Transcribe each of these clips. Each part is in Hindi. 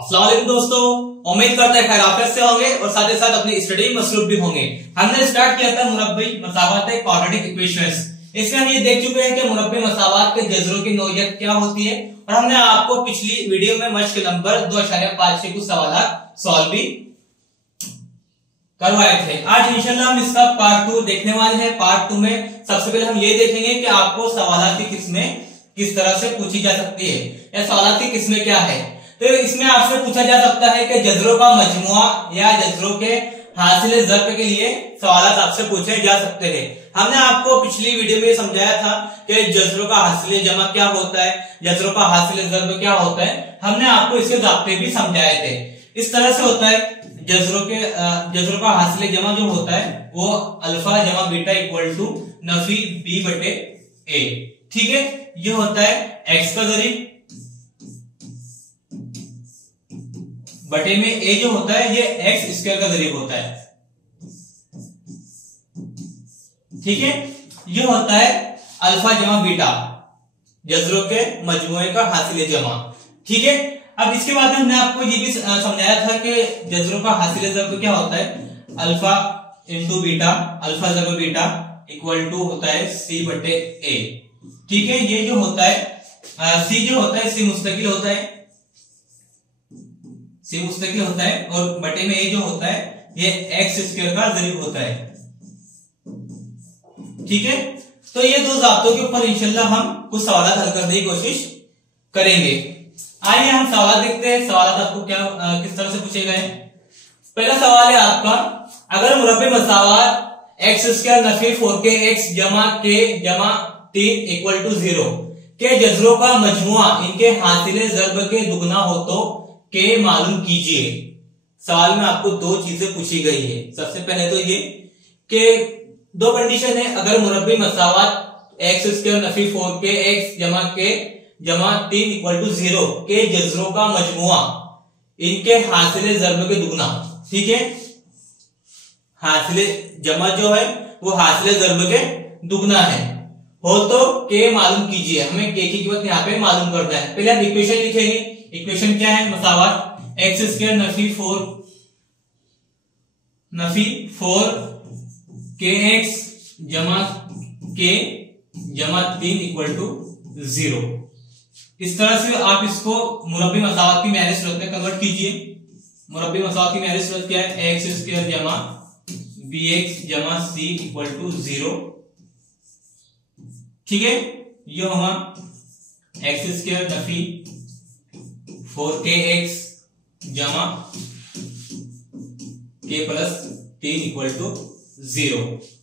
अस्सलाम वालेकुम दोस्तों, उम्मीद करते हैं खैर आफियत से होंगे और साथ ही साथ अपनी स्टडी में मसरूफ भी होंगे। हमने स्टार्ट किया था मुरब्बी मसावात क्वाड्रेटिक इक्वेशंस। इसमें हम ये देख चुके हैं कि मुरब्बी मसावात के जजरों की नौइयत क्या होती है और हमने आपको पिछली वीडियो में मश्क नंबर 2.5 से कुछ सवाल सॉल्व भी करवाए थे। आज इंशाल्लाह हम इसका पार्ट 2 देखने वाले हैं। पार्ट 2 में सबसे पहले हम ये देखेंगे कि आपको सवालात की किस्में किस तरह से पूछी जा सकती है या सवालात की किस्में क्या है। तो इसमें आपसे पूछा जा सकता है कि जजरों का मजमुआ या जजरों के हासिल ज़र्ब के लिए सवालात आपसे पूछे जा सकते हैं। हमने आपको पिछली वीडियो में समझाया था कि जजरों का हासिल जमा क्या होता है, जजरों का हासिल ज़र्ब क्या होता है। हमने आपको इसके ज़ाब्ते भी समझाए थे। इस तरह से होता है जजरों का हासिल जमा जो होता है वो अल्फा जमा बीटा इक्वल टू नफी बी बटे ए। ठीक है, ये होता है एक्स का ज़रीब बटे में ए जो होता है ये एक्स स्क्वायर का ज़रीब होता है। ठीक है, ये होता है अल्फा जमा बीटा जजरों के मजमुए का हासिल जमा। ठीक है, अब इसके बाद हमने आपको ये भी समझाया था कि जजरों का हासिल ज़र्ब क्या होता है, अल्फा इंटू बीटा, अल्फा ज़र्ब बीटा इक्वल टू होता है सी बटे ए। ठीक है, ये जो होता है सी जो होता है सी मुस्तकिल होता है, सी मुस्तकिल होता है और बटे में ए जो होता है ये एक्स स्क्वायर का ज़रीब होता है। ठीक है, तो ये दो ज़ाब्तों के ऊपर इंशाल्लाह हम कुछ सवाल हल करने की कोशिश करेंगे। आइए हम सवाल देखते हैं। सवाल आपको क्या किस तरह से पूछे गए। पहला सवाल है आपका, अगर मुरब्बी मसावात एक्स स्क्वायर नफी 4k एक्स जमा के जमा 3 इक्वल टू 0 के जजरों का मजमुआ इनके हासिल ज़र्ब के दुगना हो तो के मालूम कीजिए। सवाल में आपको दो चीजें पूछी गई है। सबसे पहले तो ये कि दो कंडीशन है, अगर मुरब्बी मसावात एक्स स्क्वायर नफी 4k एक्स जमा के जमा 3 इक्वल टू 0 के जजरों का मजमुआ इनके हासिल ज़र्ब के दुगना। ठीक है, हासिल जमा जो है वो हासिल ज़र्ब के दुगना है हो तो के मालूम कीजिए। हमें के की कीमत यहाँ पे मालूम करना है। पहले हम इक्वेशन लिखेंगे। इक्वेशन क्या है, मसावात एक्स स्क्वायर नफी 4 के एक्स जमा के जमा 3 इक्वल टू 0। इस तरह से आप इसको मुरब्बी मसावात की म्यारी सूरत में कन्वर्ट कीजिए। मुरब्बी मसावात की म्यारी सूरत क्या है, एक्स स्क्वायर जमा बी एक्स जमा सी इक्वल टू 0। ठीक है, ये होगा एक्स स्क्वायर नफी 4k एक्स जमा के प्लस 3 इक्वल टू 0।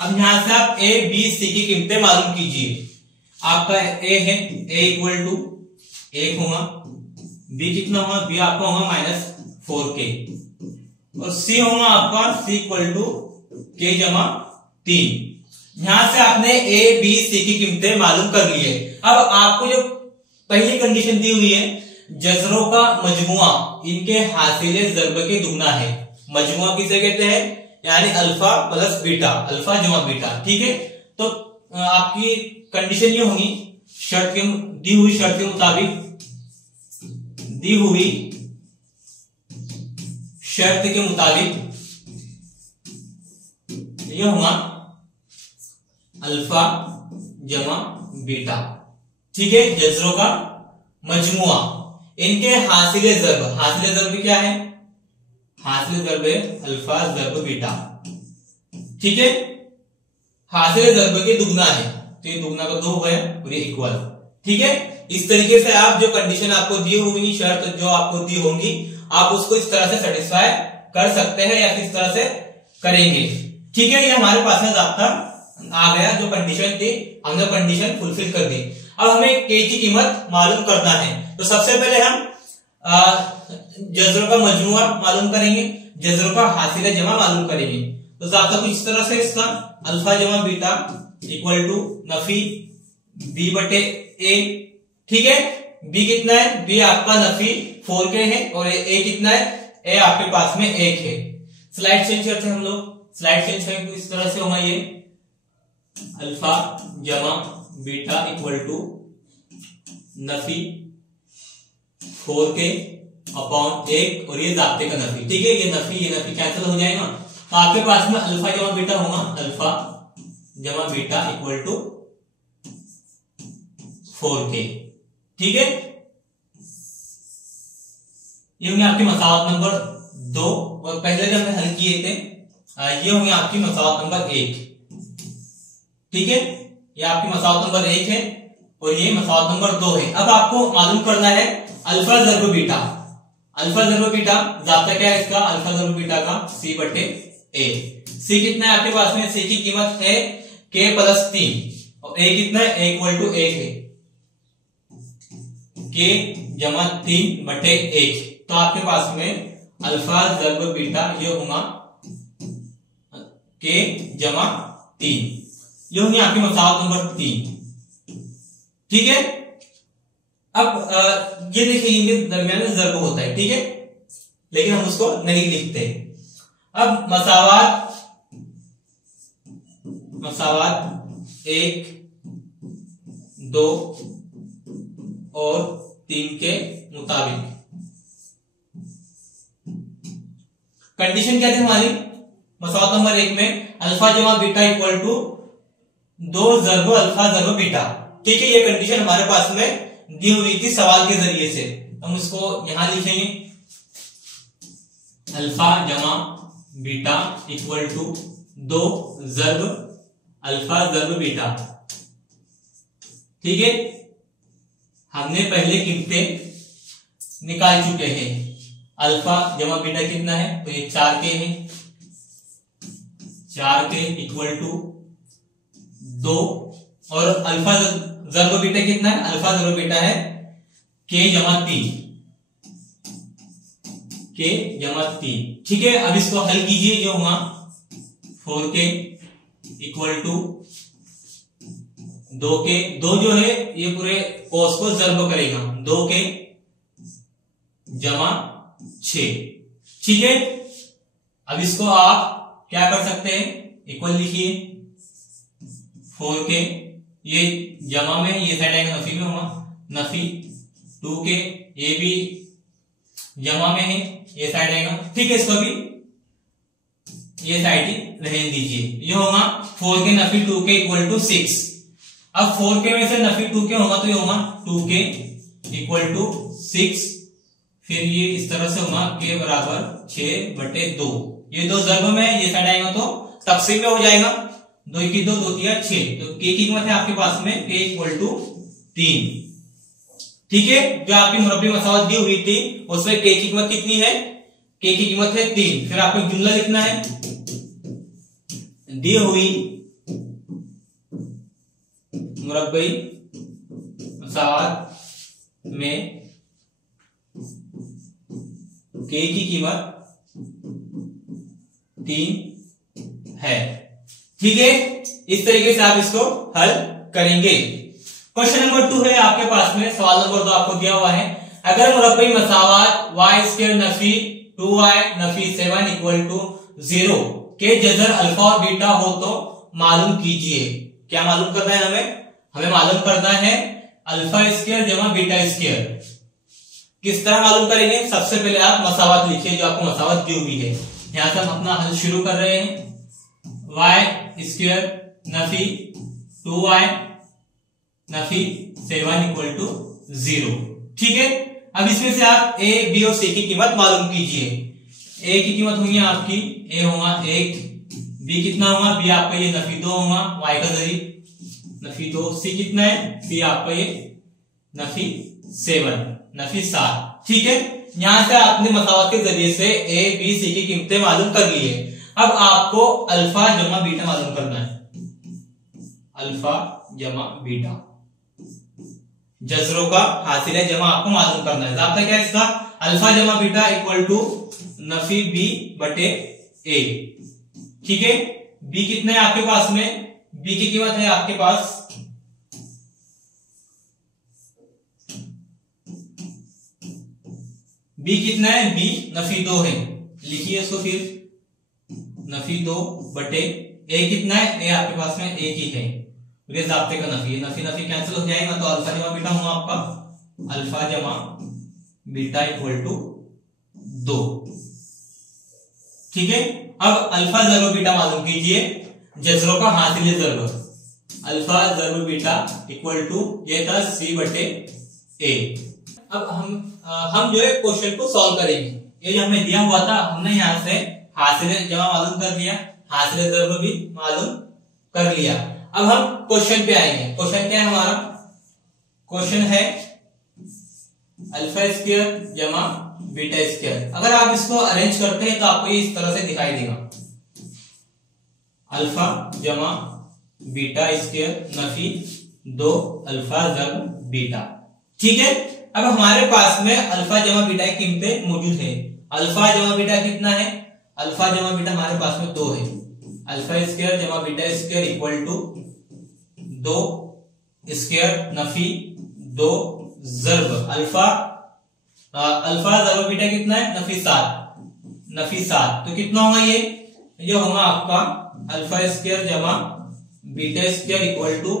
अब यहां से आप ए बी सी की कीमतें मालूम कीजिए। आपका ए है ए इक्वल टू 1 होगा, बी कितना होगा, बी आपका होगा -4k और सी होगा आपका सी इक्वल टू के जमा 3। यहां से आपने ए बी सी की कीमतें मालूम कर ली है। अब आपको जो पहली कंडीशन दी हुई है, जजरों का मजमुआ इनके हासिल ज़र्ब के दुगना है। मजमुआ किसे कहते हैं, यानी अल्फा प्लस बीटा, अल्फा जमा बीटा। ठीक है, तो आपकी कंडीशन ये होगी, शर्त के दी हुई शर्त के मुताबिक, दी हुई शर्त के मुताबिक ये होगा अल्फा जमा बीटा। ठीक है, जजरों का मजमुआ इनके हासिल ज़र्ब क्या है, हासिल ज़र्ब है अल्फा ज़र्ब बीटा। ठीक है, हासिल ज़र्ब के दुगना है तो ये दुगना का 2 है और ये इक्वल। ठीक है, इस तरीके से आप जो कंडीशन आपको दी होगी, शर्त जो आपको दी होंगी, आप उसको इस तरह से सेटिस्फाई कर सकते हैं या किस तरह से करेंगे। ठीक है, ये हमारे पास में ज़ाब्ता आ गया। जो कंडीशन थी हमने कंडीशन फुलफिल कर दी। अब हमें के की कीमत मालूम करना है। तो सबसे पहले हम जजरों का मजमुआ मालूम करेंगे, जजरों का हासिल जमा मालूम करेंगे। तो ज़ाब्ता कुछ इस तरह से इसका अल्फा जमा बीटा इक्वल टू नफी बी बटे ए। ठीक है, बी कितना है, बी आपका नफी 4k है और ए कितना है, ए आपके पास में 1 है। स्लाइड चेंज करते हैं हम लोग। स्लाइड चेंज करेंगे तो इस तरह से होगा ये अल्फा जमा बीटा इक्वल टू नफी 4k अपॉन 1 और ये जाब्ते का नफी। ठीक है, ये नफी कैंसिल हो जाएगा, तो आपके पास में अल्फा जमा बीटा होगा, अल्फा जमा बीटा इक्वल टू 4k। ठीक है, ये होंगे आपकी मसावत नंबर 2, और पहले जब हमने हल किए थे ये होंगे आपकी मसावत नंबर 1। ठीक है, ये आपकी मसावत नंबर 1 है और ये मसावत नंबर 2 है। अब आपको मालूम करना है अल्फा ज़र्ब बीटा। अल्फा ज़र्ब बीटा जाता क्या है इसका, अल्फा ज़र्ब बीटा का c बटे a। c कितना है आपके पास में, c की कीमत है k प्लस 3 और a कितना है, a इक्वल टू 1 है, k जमा 3 बटे 1। तो आपके पास में अल्फा ज़र्ब बीटा ये होगा k जमा 3, ये होंगी आपकी मसावत नंबर 3। ठीक है, अब ये देखिए इनके दरमियान में ज़र्ब होता है। ठीक है, लेकिन हम उसको नहीं लिखते। अब मसावत 1, 2 और 3 के मुताबिक कंडीशन क्या थी हमारी, मसावत नंबर 1 में अल्फा जमा बीटा इक्वल टू 2 ज़र्ब अल्फा ज़र्ब बीटा। ठीक है, ये कंडीशन हमारे पास में दी हुई थी सवाल के जरिए से। हम इसको यहां लिखेंगे, अल्फा जमा बीटा इक्वल टू 2 ज़र्ब अल्फा ज़र्ब बीटा। ठीक है, हमने पहले कीमतें निकाल चुके हैं। अल्फा जमा बीटा कितना है, तो ये 4k है, 4k इक्वल टू 2, और अल्फा ज़र्ब बीटा कितना है, अल्फा ज़र्ब बीटा है k जमा 3, k जमा 3। ठीक है, अब इसको हल कीजिए, ये होगा 4k इक्वल टू 2k, 2 जो है ये पूरे कोस को ज़र्ब करेगा, 2k जमा 6। ठीक है, अब इसको आप क्या कर सकते हैं, इक्वल लिखिए, 4k ये जमा में, ये साइड आएगा नफी में होगा, नफी 2k, ये भी जमा में है, ये साइड आएगा। ठीक है, इसको भी ये साइड ही रहने दीजिए, ये होगा 4k Nafi 2k equal to 6। अब 4k में से नफी 2k होगा तो ये होगा 2k इक्वल टू 6, फिर ये इस तरह से होगा k बराबर 6 बटे 2, ये 2 ज़र्ब में, ये साइड आएगा तो तक़सीम में हो जाएगा, 2 की 2, 2 तिया 6, तो k की कीमत है आपके पास में k इक्वल टू 3। ठीक है, जो आपकी मुरब्बी मसावत दी हुई थी उसमें k की कीमत कितनी है, k की कीमत है 3। फिर आपको जुमला लिखना है, दी हुई मुरब्बी मसावत में k की कीमत 3 है। ठीक है, इस तरीके से आप इसको हल करेंगे। क्वेश्चन नंबर 2 है आपके पास में, सवाल नंबर 2 आपको दिया हुआ है, अगर मुरब्बी मसावत y² नफी 2y नफी 7 इक्वल टू 0 के जजर अल्फा और बीटा हो तो मालूम कीजिए। क्या मालूम करना है हमें मालूम करना है अल्फा स्क्वायर जमा बीटा स्क्वायर। किस तरह मालूम करेंगे, सबसे पहले आप मसावत लिखिए, जो आपको मसावत दी हुई है। यहां से हम अपना हल शुरू कर रहे हैं, y² नफी 2y नफी 7 इक्वल टू 0। ठीक है, अब इसमें से आप a, b और c की कीमत मालूम कीजिए। a की कीमत होगी आपकी, a होगा 1, b कितना होगा, b आपका ये नफी 2 होगा, y का जरिए नफी 2, c कितना है, c आपका ये नफी 7 नफी 7। ठीक है, यहां से आपने मसावत के जरिए से a, b, c की कीमतें मालूम कर ली है। अब आपको अल्फा जमा बीटा मालूम करना है, अल्फा जमा बीटा जजरों का हासिल जमा आपको मालूम करना है। जाब्ता क्या है इसका, अल्फा जमा बीटा इक्वल टू नफी b बटे a। ठीक है, b कितना है आपके पास में, b की कीमत है आपके पास b कितना है, b नफी 2 है, लिखिए इसको फिर नफी 2 बटे a कितना है, a आपके पास में 1 ही है, जाब्ते का नफी है, नफी नफी कैंसिल हो जाएगा, तो अल्फा जमा बीटा होगा आपका अल्फा जमा बीटा इक्वल टू ठीक है। अब अल्फा ज़रब बीटा मालूम कीजिए, जजरों का हासिल ज़रब। अल्फा ज़रब बीटा इक्वल टू ये था C बटे A। अब हम जो है क्वेश्चन को सॉल्व करेंगे। ये जो हमें दिया हुआ था, हमने यहाँ से हासिल जमा मालूम कर लिया, हासिल ज़रब भी मालूम कर लिया। अब हम क्वेश्चन पे आएंगे। क्वेश्चन क्या है हमारा? क्वेश्चन है अल्फा स्क्वायर जमा बीटा स्क्वायर। अगर आप इसको अरेंज करते हैं तो आपको ये इस तरह से दिखाई देगा, अल्फा जमा बीटा स्क्वायर नफी 2 अल्फा ज़रब बीटा। ठीक है। अब हमारे पास में अल्फा जमा बीटा की कीमतें मौजूद है। अल्फा जमा बीटा कितना है? अल्फा जमा बीटा हमारे पास में 2 है। अल्फा स्क्वायर जमा beta square equal to 2 square नफी 2 ज़रब अल्फा ज़रब बीटा कितना है? नफी 7। तो कितना होगा ये होगा आपका अल्फा स्क्वायर जमा बीटा स्क्वायर इक्वल टू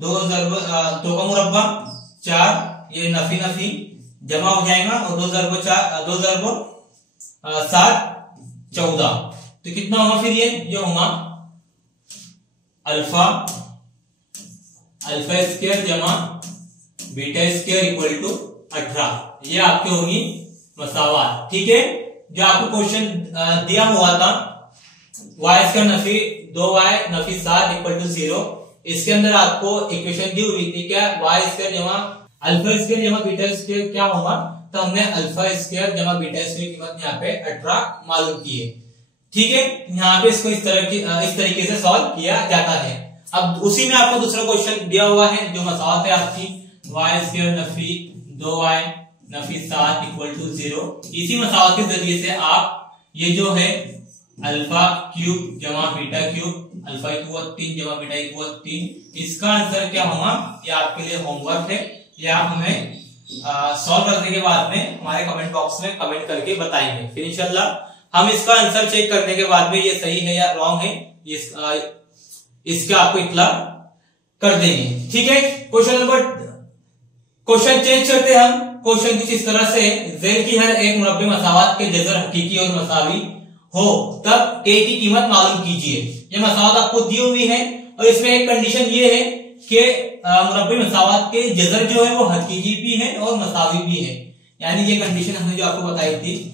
2 ज़रब 2 का मुरब्बा 4, ये नफी जमा हो जाएगा और 2 ज़रब 7 14। तो कितना होगा फिर ये होगा अल्फा स्क्वायर जमा बीटा स्क्वायर इक्वल टू 18। ये आपके होगी मसावात। ठीक है। जो आपको क्वेश्चन दिया हुआ था y स्क्वायर नफी 2y नफी 7 इक्वल टू 0, इसके अंदर आपको इक्वेशन दी हुई थी क्या? y स्क्वायर जमा अल्फा स्क्वायर जमा बीटा स्क्वायर क्या होगा? तो हमने अल्फा स्क्वायर जमा बीटा स्क्वायर की कीमत यहाँ पे 18 मालूम की है। ठीक है। यहाँ पे इसको इस तरीके से सॉल्व किया जाता है। अब उसी में आपको दूसरा क्वेश्चन दिया हुआ है जो मसावत है आपकी y स्क्वायर नफी 2y नफी 7 इक्वल टू 0। इसी मसावत के जरिए से आप ये जो है अल्फा क्यूब जमा बीटा क्यूब अल्फा की कुव्वत 3 जमा बीटा की कुव्वत 3, इसका आंसर क्या होगा? ये आपके लिए होमवर्क है। ये आप हमें सॉल्व करने के बाद में हमारे कमेंट बॉक्स में कमेंट करके बताएंगे। फिर इंशाल्लाह हम इसका आंसर चेक करने के बाद में ये सही है या रॉन्ग है इसका आपको इत्तला कर देंगे। ठीक है। क्वेश्चन चेंज करते हैं हम। क्वेश्चन कुछ इस तरह से, ज़ेल की हर एक मुरब्बे मसावात के जज़र हकीकी और मसावी हो तब k की कीमत मालूम कीजिए। ये मसावत आपको दी हुई है और इसमें एक कंडीशन ये है कि मुरब्बे मसावत के जज़र जो है वो हकीकी भी है और मसावी भी है। यानी ये कंडीशन हमने जो आपको बताई थी,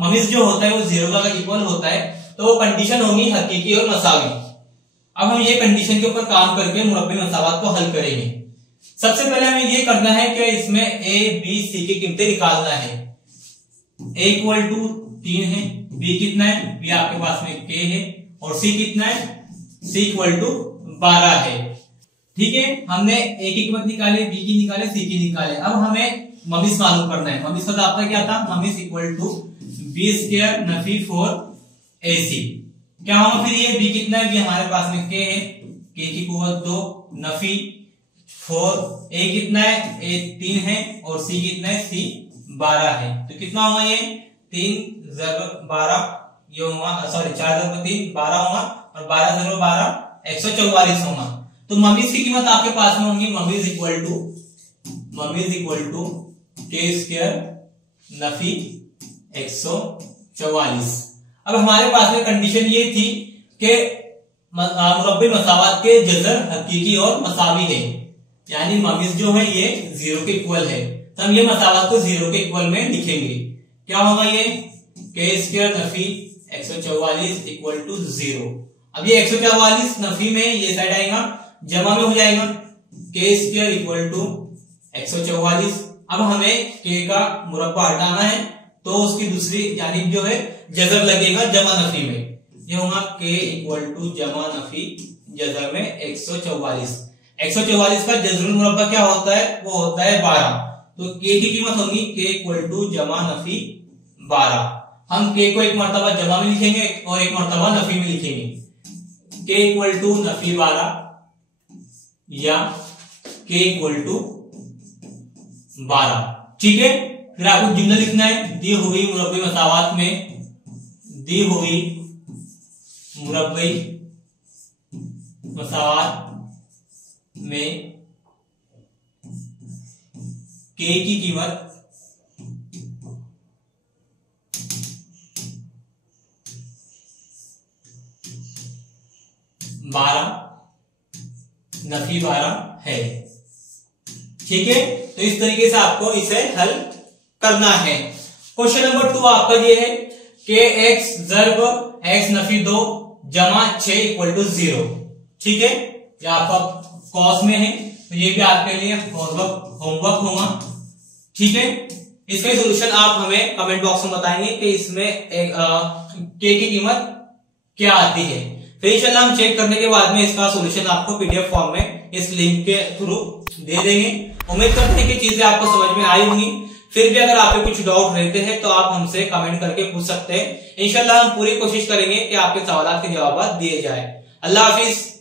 ममिज जो होता है वो 0 का इक्वल होता है, तो वो कंडीशन होगी हकीकी और मसावी। अब हम ये कंडीशन के ऊपर काम करके मुरब्बे मसावत को हल करेंगे। सबसे पहले हमें ये करना है कि इसमें a b c की कीमतें निकालना है। a इक्वल टू 3 है, b कितना है? b आपके पास में k है और c कितना है? c इक्वल टू 12 है। ठीक है। हमने a की कीमत निकाली, b की निकाले, c की निकाले। अब हमें ममिस मालूम करना है। ममिस का आपका क्या था? ममिस इक्वल टू b स्क्वायर नफी 4ac। क्या होगा फिर ये? b कितना है? b हमारे पास में k है, k की कुव्वत 2 नफी 4, a कितना है? a 3 है और c कितना है? c 12 है। तो कितना होगा ये? 3 ज़रब 12 ये होगा, सॉरी 4 ज़रब 3 12 होगा और 12 ज़रब 12 144 होगा। तो ममीज की कीमत आपके पास में होगी ममीज इक्वल टू k स्क्वायर नफी 144। अब हमारे पास में कंडीशन ये थी कि मुरब्बे मसावत के जज़र हकीकी और मसावी है, यानी ममीज जो है ये 0 के इक्वल है। तो हम ये मसावत को 0 के इक्वल में लिखेंगे। क्या होगा ये? k स्क्वायर नफी 144 इक्वल टू 0। अब ये 144 नफी में ये साइड आएगा, जमा में हो जाएगा k स्क्वायर इक्वल टू 144। अब हमें k का मुरब्बा हटाना है तो उसकी दूसरी जानिब जो है जज़र लगेगा जमा नफी में। ये होगा k इक्वल टू जमा नफी जज़र में 144। 144 का जज़रुल मुरब्बा क्या होता है? वो होता है 12। तो k की कीमत होगी k इक्वल टू जमा नफी 12। हम k को एक मर्तबा जमा में लिखेंगे और एक मर्तबा नफी में लिखेंगे। k इक्वल टू नफी 12 या k इक्वल टू 12। ठीक है। फिर आपको जुमला लिखना है, दी हुई मुरब्बे मसावत में, दी हुई मुरब्बे मसावत में k की कीमत 12 नफी 12 है। ठीक है, तो इस तरीके से आपको इसे हल करना है। क्वेश्चन नंबर 2 आपका ये है कि x ज़र्ब x नफी 2 जमा 6 इक्वल टू 0। ठीक है, ये आपका कॉस में है, तो ये भी आपके लिए होमवर्क होगा। ठीक है, इसका सॉल्यूशन आप हमें कमेंट बॉक्स में बताएंगे कि इसमें के की कीमत क्या आती है। फिर इंशाल्लाह हम चेक करने के बाद में इसका सॉल्यूशन आपको पीडीएफ फॉर्म में इस लिंक के थ्रू दे देंगे। उम्मीद करते हैं कि चीजें आपको समझ में आई होंगी। फिर भी अगर आपके कुछ डाउट रहते हैं तो आप हमसे कमेंट करके पूछ सकते हैं। इंशाल्लाह हम पूरी कोशिश करेंगे कि आपके सवालों के जवाब दिए जाए। अल्लाह हाफिज।